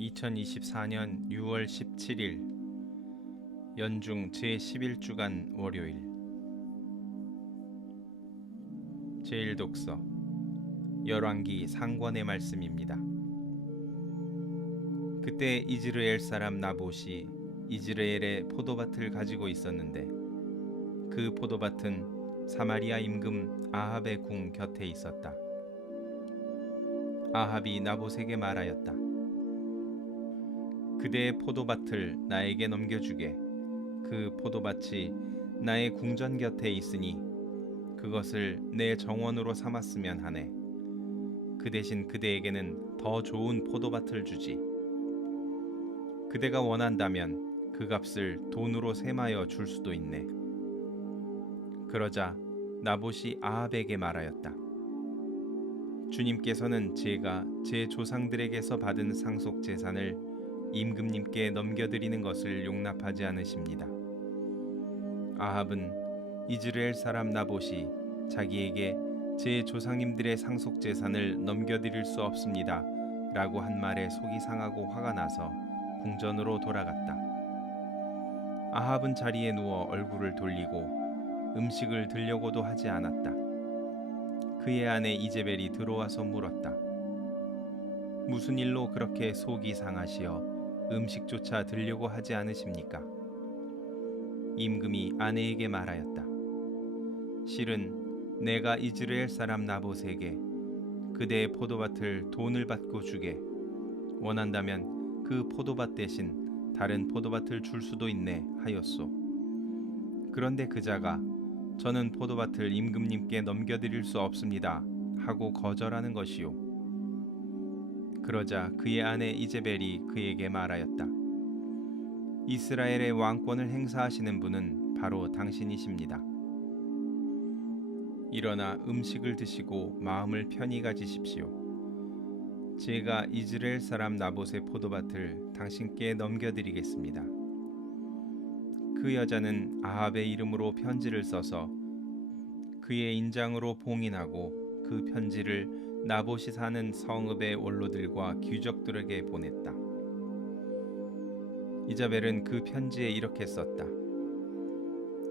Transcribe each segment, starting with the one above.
2024년 6월 17일 연중 제11주간 월요일 제1독서 열왕기 상권의 말씀입니다. 그때 이즈르엘 사람 나봇이 이즈르엘의 포도밭을 가지고 있었는데 그 포도밭은 사마리아 임금 아합의 궁 곁에 있었다. 아합이 나봇에게 말하였다. 그대의 포도밭을 나에게 넘겨주게. 그 포도밭이 나의 궁전 곁에 있으니 그것을 내 정원으로 삼았으면 하네. 그 대신 그대에게는 더 좋은 포도밭을 주지. 그대가 원한다면 그 값을 돈으로 셈하여 줄 수도 있네. 그러자 나봇이 아합에게 말하였다. 주님께서는 제가 제 조상들에게서 받은 상속 재산을 임금님께 넘겨드리는 것을 용납하지 않으십니다. 아합은 이즈라엘 사람 나봇이 자기에게 제 조상님들의 상속 재산을 넘겨드릴 수 없습니다. 라고 한 말에 속이 상하고 화가 나서 궁전으로 돌아갔다. 아합은 자리에 누워 얼굴을 돌리고 음식을 들려고도 하지 않았다. 그의 아내 이제벨이 들어와서 물었다. 무슨 일로 그렇게 속이 상하시어 음식조차 들려고 하지 않으십니까? 임금이 아내에게 말하였다. 실은 내가 이즈라엘 사람 나봇에게 그대의 포도밭을 돈을 받고 주게 원한다면 그 포도밭 대신 다른 포도밭을 줄 수도 있네 하였소. 그런데 그자가 저는 포도밭을 임금님께 넘겨드릴 수 없습니다 하고 거절하는 것이요. 그러자 그의 아내 이제벨이 그에게 말하였다. 이스라엘의 왕권을 행사하시는 분은 바로 당신이십니다. 일어나 음식을 드시고 마음을 편히 가지십시오. 제가 이스라엘 사람 나봇의 포도밭을 당신께 넘겨드리겠습니다. 그 여자는 아합의 이름으로 편지를 써서 그의 인장으로 봉인하고 그 편지를 나봇이 사는 성읍의 원로들과 귀족들에게 보냈다. 이자벨은 그 편지에 이렇게 썼다.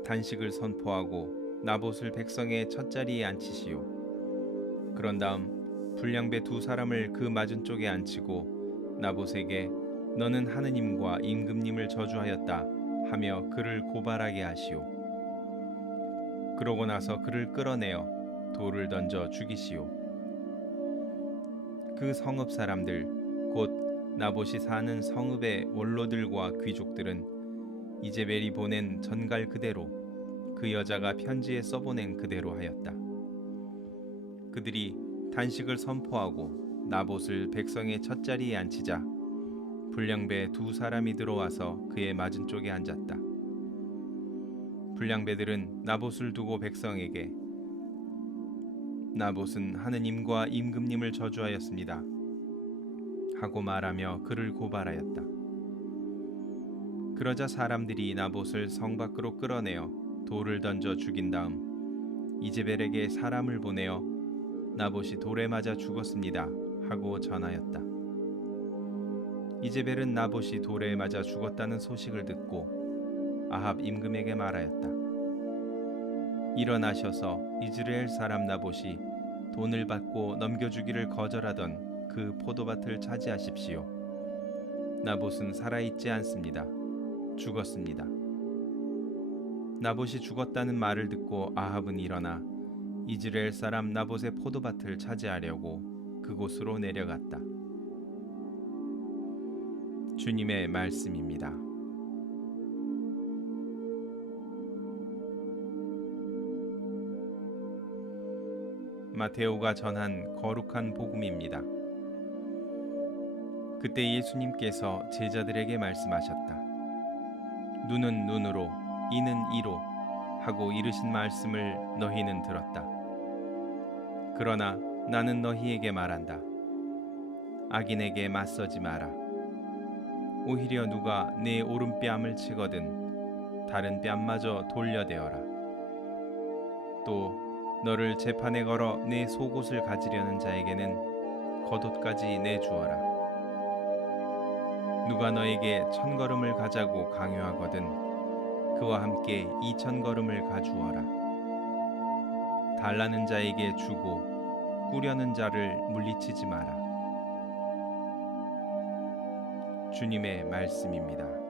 단식을 선포하고 나봇을 백성의 첫자리에 앉히시오. 그런 다음 불량배 두 사람을 그 맞은 쪽에 앉히고 나봇에게 너는 하느님과 임금님을 저주하였다 하며 그를 고발하게 하시오. 그러고 나서 그를 끌어내어 돌을 던져 죽이시오. 그 성읍 사람들 곧 나봇이 사는 성읍의 원로들과 귀족들은 이제벨이 보낸 전갈 그대로 그 여자가 편지에 써보낸 그대로 하였다. 그들이 단식을 선포하고 나봇을 백성의 첫자리에 앉히자 불량배 두 사람이 들어와서 그의 맞은 쪽에 앉았다. 불량배들은 나봇을 두고 백성에게 나봇은 하느님과 임금님을 저주하였습니다. 하고 말하며 그를 고발하였다. 그러자 사람들이 나봇을 성 밖으로 끌어내어 돌을 던져 죽인 다음 이제벨에게 사람을 보내어 나봇이 돌에 맞아 죽었습니다. 하고 전하였다. 이제벨은 나봇이 돌에 맞아 죽었다는 소식을 듣고 아합 임금에게 말하였다. 일어나셔서 이즈라엘 사람 나봇이 돈을 받고 넘겨주기를 거절하던 그 포도밭을 차지하십시오. 나봇은 살아있지 않습니다. 죽었습니다. 나봇이 죽었다는 말을 듣고 아합은 일어나 이즈라엘 사람 나봇의 포도밭을 차지하려고 그곳으로 내려갔다. 주님의 말씀입니다. 마테오가 전한 거룩한 복음입니다. 그때 예수님께서 제자들에게 말씀하셨다. 눈은 눈으로, 이는 이로 하고 이르신 말씀을 너희는 들었다. 그러나 나는 너희에게 말한다. 악인에게 맞서지 마라. 오히려 누가 내 오른뺨을 치거든 다른 뺨마저 돌려대어라. 또 너를 재판에 걸어 내 속옷을 가지려는 자에게는 겉옷까지 내주어라. 누가 너에게 천 걸음을 가자고 강요하거든 그와 함께 이천 걸음을 가주어라 달라는 자에게 주고 꾸려는 자를 물리치지 마라 주님의 말씀입니다.